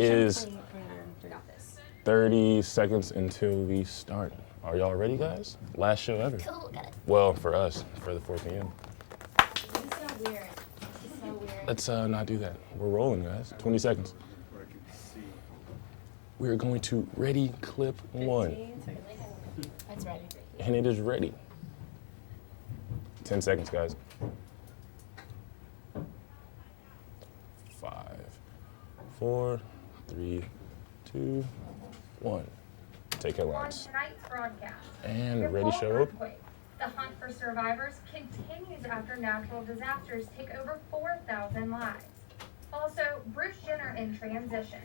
is 30 seconds until we start. Are y'all ready, guys? Last show ever. Cool, got it. Well, for us, for the 4 p.m. It's so weird. It's so weird. Let's not do that. We're rolling, guys. 20 seconds. We're going to ready clip 1. It's ready. And it is ready. 10 seconds, guys. 5, 4, 3, 2, 1. Take headlines. On tonight's broadcast, And the ready, Nepal show up. earthquake. The hunt for survivors continues after natural disasters take over 4,000 lives. Also, Bruce Jenner in transition.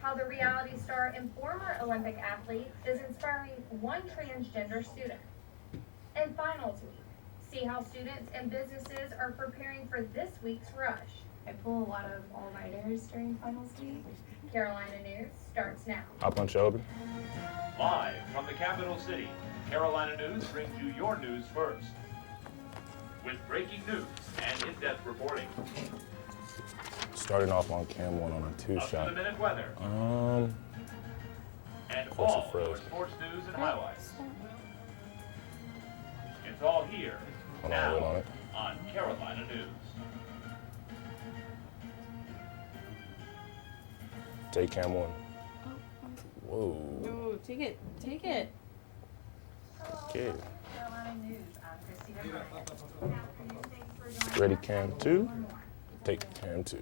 How the reality star and former Olympic athlete is inspiring one transgender student. And finals week. See how students and businesses are preparing for this week's rush. I pull a lot of all-nighters during finals week. Carolina News starts now. Hop on, show up. Live from the capital city, Carolina News brings you your news first. With breaking news and in-depth reporting. Starting off on cam 1 on a 2-shot. Up-to-the-minute weather. And Of course it all froze. your sports news and highlights. It's all here, Hold on, now, wait on it. on Carolina News. Take cam 1. Whoa. Ooh, take it. Take it. Okay. Carolina News. I'm Christina Morgan. Ready, cam 2. Take cam 2.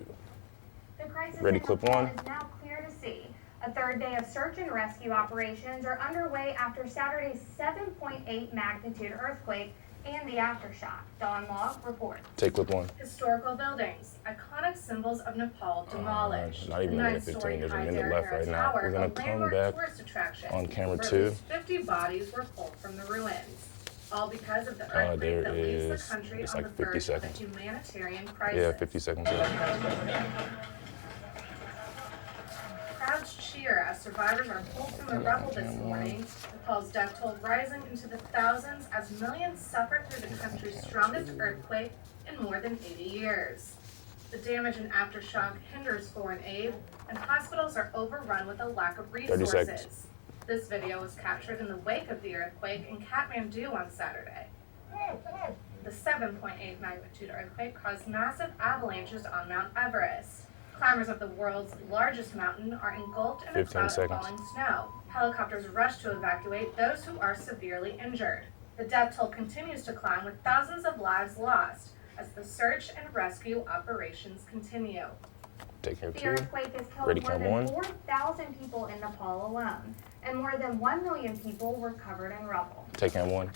The crisis Ready, in clip Nepal 1. is now clear to see. A third day of search and rescue operations are underway after Saturday's 7.8 magnitude earthquake and the aftershock. Dawn Log reports. Take clip 1. Historical buildings, iconic symbols of Nepal demolished. Not even a minute 15. There's a minute left right now. We're going to come back on camera 2. 50 bodies were pulled from the ruins. All because of the earthquake There that leaves is, the country it's on like the 50 verge seconds. of a humanitarian crisis. Yeah, 50 seconds left. Crowds cheer as survivors are pulled from the rubble this morning. Nepal's death toll rising into the thousands as millions suffered through the country's strongest earthquake in more than 80 years. The damage and aftershock hinders foreign aid, and hospitals are overrun with a lack of 30 resources. seconds. This video was captured in the wake of the earthquake in Kathmandu on Saturday. The 7.8 magnitude earthquake caused massive avalanches on Mount Everest. Climbers of the world's largest mountain are engulfed in a 15 cloud of seconds. falling snow. Helicopters rush to evacuate those who are severely injured. The death toll continues to climb with thousands of lives lost as the search and rescue operations continue. Take cam The 2. earthquake has killed Ready, more cam than 1. 4,000 people in Nepal alone, and more than 1 million people were covered in rubble. Take cam 1.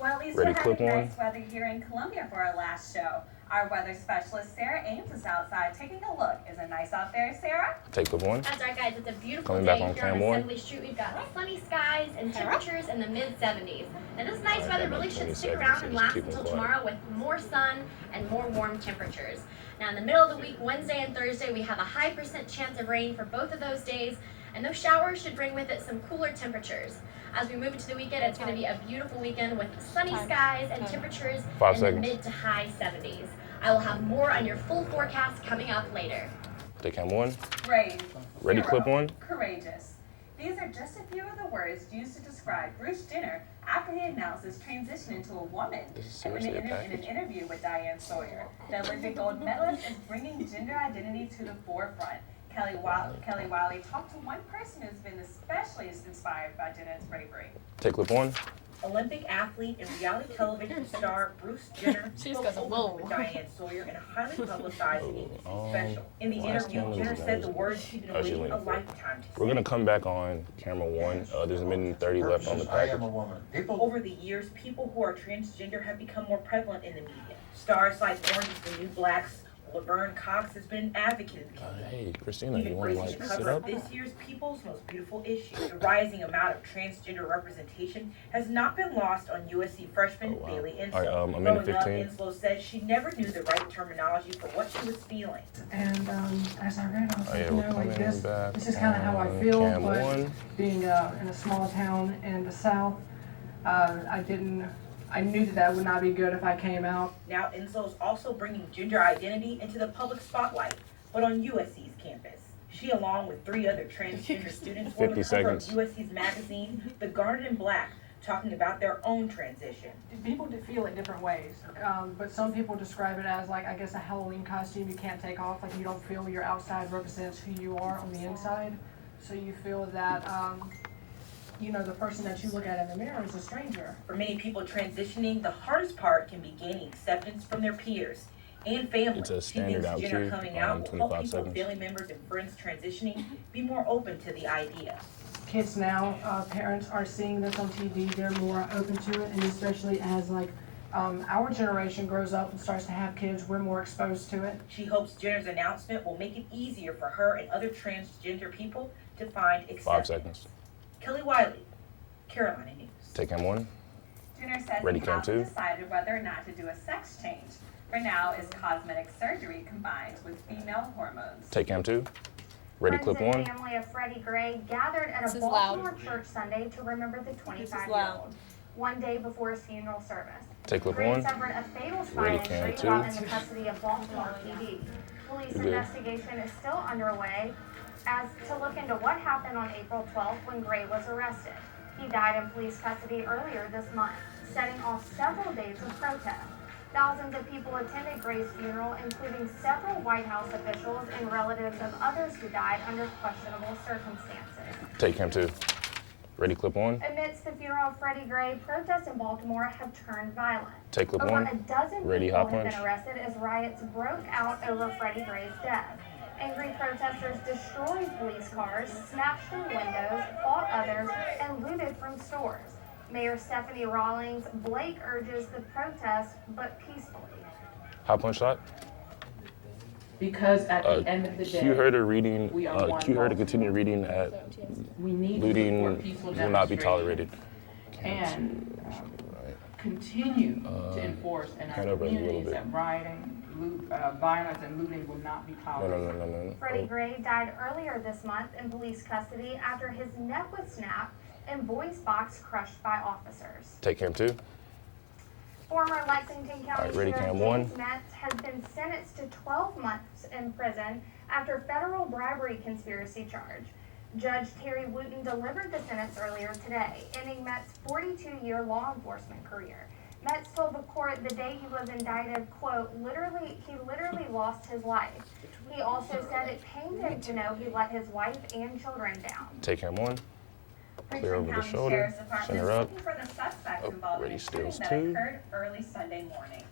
Well, at least Ready, we're clip having 1. nice weather here in Columbia for our last show. Our weather specialist, Sarah Ames, is outside taking a look. Is it nice out there, Sarah? Take clip 1. That's right, guys. It's a beautiful Coming day back on here on cam 1. Assembly Street. We've got sunny skies and temperatures in the mid-70s. And this nice Alright, weather got about really 20 should stick seconds, around so and just last keep 'em until quiet. tomorrow with more sun and more warm temperatures. Now, in the middle of the week, Wednesday and Thursday, we have a high % chance of rain for both of those days. And those showers should bring with it some cooler temperatures. As we move into the weekend, it's going to be a beautiful weekend with sunny skies and temperatures 5 in seconds. the mid to high 70s. I will have more on your full forecast coming up later. Take cam 1. Brave. Ready, hero, clip 1. Courageous. These are just a few of the words used to describe Bruce Jenner after he announced his transition into a woman. This is In seriously a an package. interview with Diane Sawyer, the Olympic gold medalist is bringing gender identity to the forefront. Kelly Wiley talked to one person who's been especially inspired by Jenner's bravery. Take clip 1. Olympic athlete and reality television star Bruce Jenner She just spoke goes, openly whoa. with Diane Sawyer in a highly publicized ABC special. In the last interview, one was Jenner said the amazing. words she'd been Oh, she's waiting a leaning forward. lifetime to We're say. going to come back on camera 1. There's a minute and 30 left on the package. I am a woman. People Over the years, people who are transgender have become more prevalent in the media. Stars like Orange is the New Black's Laverne Cox has been an advocate in the community. Hey, Christina, Even you want to gracing like the sit cover up? of this year's People's Most Beautiful issue. The rising amount of transgender representation has not been lost on USC freshman Oh, wow. Bailey Inslow. All right, a minute Growing up, 15. Inslow said she never knew the right terminology for what she was feeling. And as I read, I was Oh, like, yeah, you we're know, coming like this back is kind of how I on feel, cam but 1. being in a small town in the South, I knew that would not be good if I came out. Now Inslow is also bringing gender identity into the public spotlight, but on USC's campus. She, along with 3 other transgender students, 50 were the cover of seconds. USC's magazine, The Garnet in Black, talking about their own transition. People feel it different ways, but some people describe it as like, I guess, a Halloween costume you can't take off. Like, you don't feel your outside represents who you are on the inside. So you feel that, you know, the person that you look at in the mirror is a stranger. For many people transitioning, the hardest part can be gaining acceptance from their peers and family. It's a She thinks standard out gender cue, coming out will 25 help people, seconds. family members, and friends transitioning be more open to the idea. Kids now, parents are seeing this on TV, they're more open to it, and especially as like our generation grows up and starts to have kids, we're more exposed to it. She hopes Jenner's announcement will make it easier for her and other transgender people to find 5 acceptance. seconds. Kelly Wiley, Carolina News. Take cam 1. Jenner says Ready, he cam hasn't 2. decided whether or not to do a sex change. For now, is cosmetic surgery combined with female hormones. Take cam 2. Ready, Friends clip 1. and family of Freddie Gray gathered at This a is loud. Baltimore church Sunday to remember the This is 25-year-old, one day before his funeral service. Take clip Gray 1. suffered a fatal Ready, spine cam injury 2. while in the custody of Baltimore PD. Police You're good. investigation is still underway as to look into what happened on April 12th when Gray was arrested. He died in police custody earlier this month, setting off several days of protest. Thousands of people attended Gray's funeral, including several White House officials and relatives of others who died under questionable circumstances. Take cam 2. Ready, clip 1. Amidst the funeral of Freddie Gray, protests in Baltimore have turned violent. Take clip Over 1. a dozen Ready, people hot have punch. been arrested as riots broke out over Freddie Gray's death. Angry protesters destroyed police cars, smashed through windows, fought others, and looted from stores. Mayor Stephanie Rawlings Blake urges the protest, but peacefully. Hot punch shot. Because at the end of the day, Cue her to reading. we are one Cue her to vote. continue reading at we need to looting support peaceful will not be demonstrations tolerated. and continue to enforce in hand our over a little communities bit. that rioting, violence and looting will not be No, tolerated. no. Freddie Gray died earlier this month in police custody after his neck was snapped and voice box crushed by officers. Take cam 2. Former Lexington County Alright, ready, Sheriff cam James 1. Metz has been sentenced to 12 months in prison after federal bribery conspiracy charge. Judge Terry Wooten delivered the sentence earlier today, ending Metz's 42-year law enforcement career. Metz told the court the day he was indicted, quote, he literally lost his life. He also said it pained him to know he let his wife and children down. Take cam 1. Clear Richmond over the County shoulder. Sheriff's Department Send is her up. looking for the suspects Oh, involved in ready, a shooting steals that 2. occurred early Sunday morning.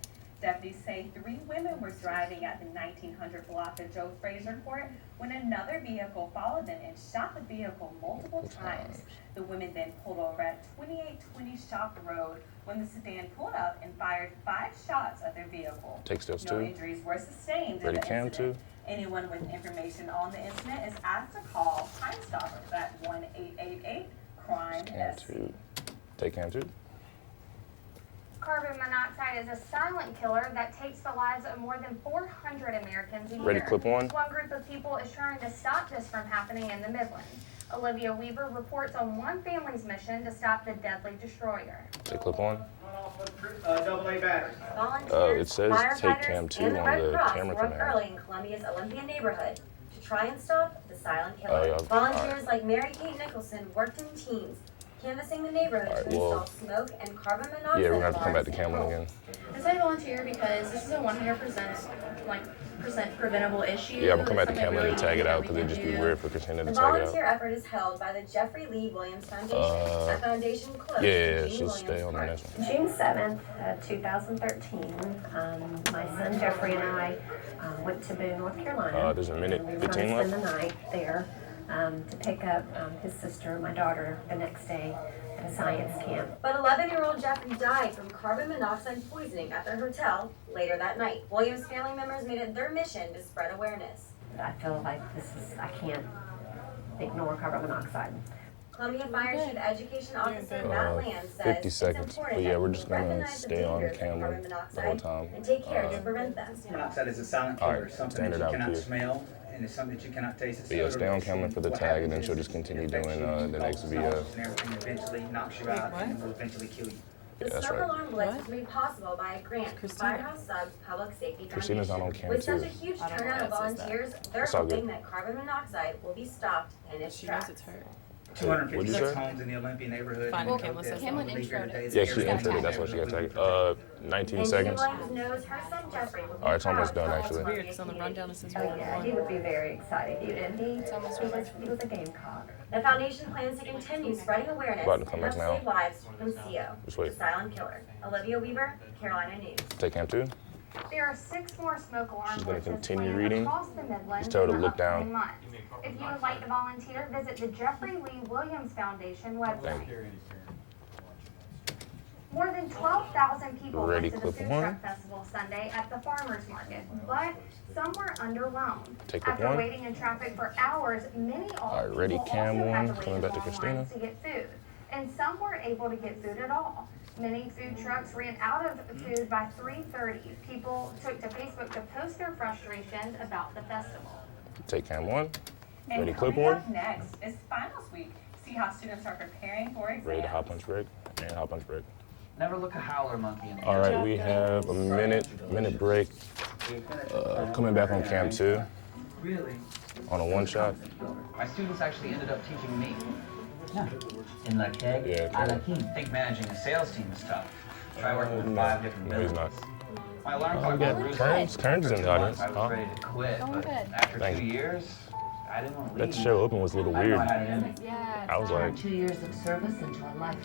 Deputies say 3 women were driving at the 1900 block of Joe Frazier Court when another vehicle followed them and shot the vehicle multiple times. The women then pulled over at 2820 Shop Road when the sedan pulled up and fired 5 shots at their vehicle. Take steals No 2. injuries were sustained in Ready, the cam incident. 2. Anyone with information on the incident is asked to call Crime Stoppers at 1-888-CRIME Cam 2. Take cam 2. Carbon monoxide is a silent killer that takes the lives of more than 400 Americans a year. Ready, clip 1. One group of people is trying to stop this from happening in the Midlands. Olivia Weaver reports on one family's mission to stop the deadly destroyer. Take clip 1. AA battery. It says take cam 2 on the camera work command. early in Columbia's Olympia neighborhood to try and stop the silent Oh, killer. yeah. Volunteers like Mary Kate Nicholson worked in teams, canvassing the neighborhood Alright, to well, install smoke and carbon monoxide Yeah, we're gonna have to come back to alarms and camera controls. again. I say volunteer because this is a 100% preventable issue. Yeah, I'm gonna come back to It's camera something and tag it really out because it'd just be we can weird for Christina to The tag it volunteer out. effort is held by the Jeffrey Lee Williams Foundation, a foundation close Yeah, to Jean she'll stay on the Williams' next heart. one. June 7th, 2013, my son Jeffrey and I went to Boone, North Carolina. There's a minute We were 15 going to left. spend the night there to pick up his sister, my daughter, the next day at a science camp. But 11-year-old Jeffrey died from carbon monoxide poisoning at their hotel later that night. Williams family members made it their mission to spread awareness. I feel like I can't ignore carbon monoxide. Columbia Fire Chief Education Officer Matt Land says 50 it's seconds. important But yeah, that we're we just gonna recognize the stay on dangers of camera carbon the whole monoxide time. and take care to prevent them. Monoxide is a silent All killer, right, something standard that out you cannot here. smell, and it's something that you cannot taste. But yeah, stay on camera for the tag, and then she'll just continue doing the next video. And everything eventually knocks you out and will eventually kill you. The that's smoke right. alarm blitz What? was made possible by a grant from Christina. Firehouse Subs Public Safety Christina's not Foundation. on cam With such too. a huge I don't know turnout of why it says that. volunteers, they're It's all good. hoping that carbon monoxide will be stopped in its She knows tracks. it's her. What'd you 256 say? homes in the Olympia neighborhood. Fine, and okay, Coke what's Fest that? all Cameron believe here introed today it. that Yeah, she every introed it. That's what she got neighborhood tagged. And 19 Judy seconds. Williams knows her son Jeffrey will be All right, it's almost proud done, to actually. help Weird, because on the rundown it says Oh, yeah, he 1. would be very excited. He almost he was a gamecock. The foundation plans to continue spreading awareness About to and come help back now. save lives from CO, Just the wait. silent killer. Olivia Weaver, Carolina News. Take cam 2. There are 6 more smoke alarm She's gonna blitzes continue planned reading. across the Midlands Just tell her to in the look down. upcoming months. If you would like to volunteer, visit the Jeffrey Lee Williams Foundation website. Thank you. More than 12,000 people Ready, went to the clip Food one. Truck Festival Sunday at the Farmers Market, but some were underwhelmed. Take clip After 1. waiting in traffic for hours, many All right, ready, people cam also had 1. to Coming wait back to in long Christina. lines to get food, and some weren't able to get food at all. Many food trucks ran out of food by 3:30. People took to Facebook to post their frustrations about the festival. Take cam 1. And Ready, coming clipboard. up next is finals week. See how students are preparing for exams. Ready to hot punch break. And hot punch break. Never look a howler monkey in the All right, we have a minute break. Coming back on cam 2 Really? on a one shot. My students actually ended up teaching me. In la keg, Yeah, à la okay. king. I think managing a sales team is tough. Try working with 5 different No, he's not. businesses. My alarm Oh, clock we got was rooted. Kearns. Kearns is in the audience. I was Huh? ready to quit, Going but good. after Thank 2 you. years, I didn't want to That leave. show open was a little I didn't know weird. I had it in me. Yeah. I was like, 2 years of service into a life.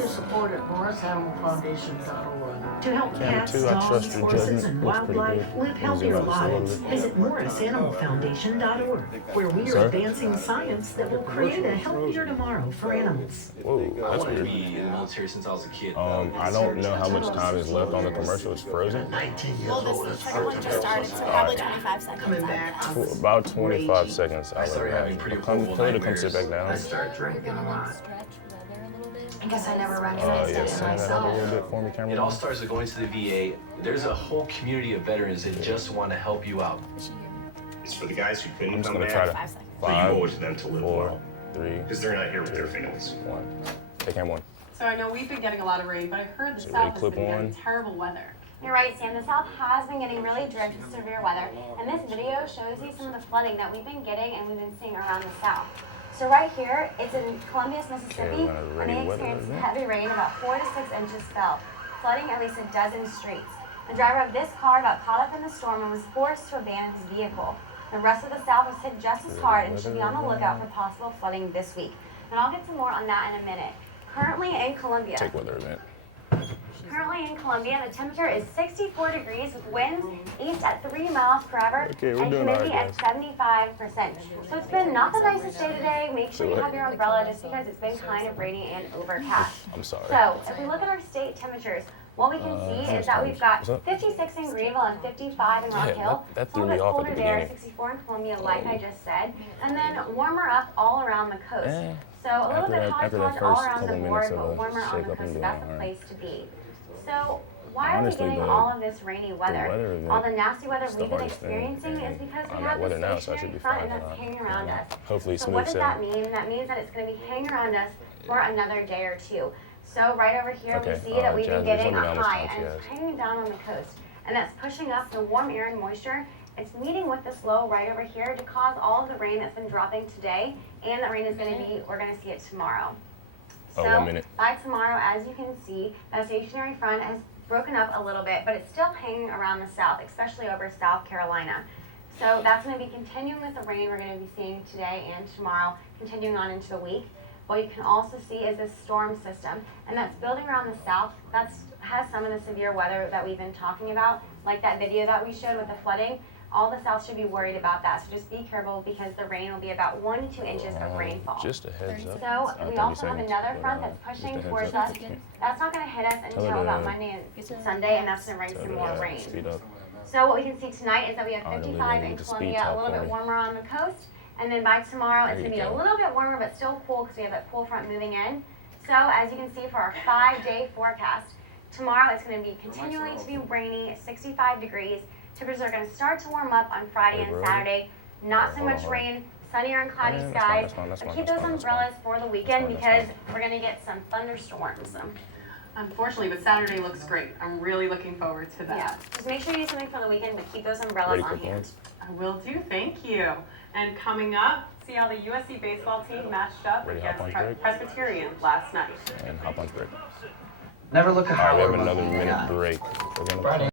Support at MorrisAnimalFoundation.org to help Cam cats, 2, I dogs, trust your horses, judgment. and Looks pretty wildlife good. live healthier Zoom out just a little lives. bit. Visit MorrisAnimalFoundation.org, where we are Sir? advancing science that will create a healthier tomorrow for animals. Whoa, that's weird. in the military since I was a kid. I don't know how much time is left on the commercial. It's frozen. 19 years Well, old. this second one just started, so probably 25 seconds. Coming back to About 25 seconds. I started having pretty horrible Tell her to come sit back nightmares. down. I start drinking a lot. I guess I never recognized Yeah, it in send that up a myself. little bit for me, It camera. all starts with going to the VA. There's a whole community of veterans that just want to help you out. It's for the guys who I'm couldn't just come gonna try back, to. so you owe it to them to live 4, well, 3, because they're not here with their families. 1. Take cam 1. So I know we've been getting a lot of rain, but I heard the So South ready, has clip been getting on. terrible weather. You're right, Sam. The South has been getting really drenched with severe weather, and this video shows you some of the flooding that we've been getting and we've been seeing around the South. So right here, it's in Columbia, Mississippi, Carolina and ready they weather experienced event. heavy rain. About 4 to 6 inches fell, flooding at least a dozen streets. The driver of this car got caught up in the storm and was forced to abandon his vehicle. The rest of the South was hit just as hard and should be on the lookout for possible flooding this week. And I'll get to more on that in a minute. Currently in Columbia, Take weather event. the temperature is 64 degrees with winds east at 3 miles per hour Okay, we're and doing all humidity right, at 75%. So it's been not the nicest day today. Make sure you have your umbrella just because it's been kind of rainy and overcast. I'm sorry. So if we look at our state temperatures, what we can see is that we've got What's up? 56 in Greenville and 55 in Rock Yeah, Hill. that A threw little me bit off at colder the there, beginning. 64 in Columbia, like I just said, and then warmer up all around the coast. Eh. So a little After bit that- after that hodgepodge all first around the couple board, minutes of but a warmer on shake the up and coast. doing That's the alright. place to be. So why Honestly, are we getting the- all of this rainy weather? weather event All the nasty weather is the we've been hardest thing, experiencing is and because we I'm have at weather this now, so I should stationary be front fine. and that's hanging around us. Hopefully So smooth what does that sailing. mean? That means that it's going to be hanging around us for another day or two. So right over here we Okay, see that we've been Jasmine, getting let me know a how much high time she and it's has. hanging down on the coast. And that's pushing up the warm air and moisture. It's meeting with this low right over here to cause all of the rain that's been dropping today, and that rain is going to be, we're going to see it tomorrow. Oh, So 1 minute. by tomorrow, as you can see, that stationary front has broken up a little bit, but it's still hanging around the south, especially over South Carolina. So that's going to be continuing with the rain we're going to be seeing today and tomorrow, continuing on into the week. What you can also see is this storm system, and that's building around the south. That has some of the severe weather that we've been talking about, like that video that we showed with the flooding. All the south should be worried about that, so just be careful because the rain will be about 1 to 2 inches of rainfall. Just a heads up. So we 30 also have seconds, another but, front that's just pushing a heads towards up. us. That's not going to hit us Tell until her about to- Monday and Sunday, and that's going to bring Tell some her more to rain. speed up. So what we can see tonight is that we have Alright, 55 Olivia, in need to speed Columbia, a talk little for bit me. warmer on the coast, and then by tomorrow it's There going to you be a go. little bit warmer but still cool because we have that cool front moving in. So as you can see for our 5-day forecast, tomorrow it's going to be continuing to be rainy, 65 degrees. Temperatures are going to start to warm up on Friday and Wait, Saturday. Not so hold on, much hold on. rain sunnier and cloudy Yeah, skies. that's fine. Keep those umbrellas for the weekend because we're gonna get some thunderstorms. Unfortunately, but Saturday looks great. I'm really looking forward to that. Yeah, just make sure you do something for the weekend, but keep those umbrellas Ready on for hand. points? I will do, thank you. And coming up, see how the USC baseball team matched up Ready, against hop on break? Presbyterian last night. And hop on break. Never look at All right, how we have we're another moving. minute break. We're gonna Friday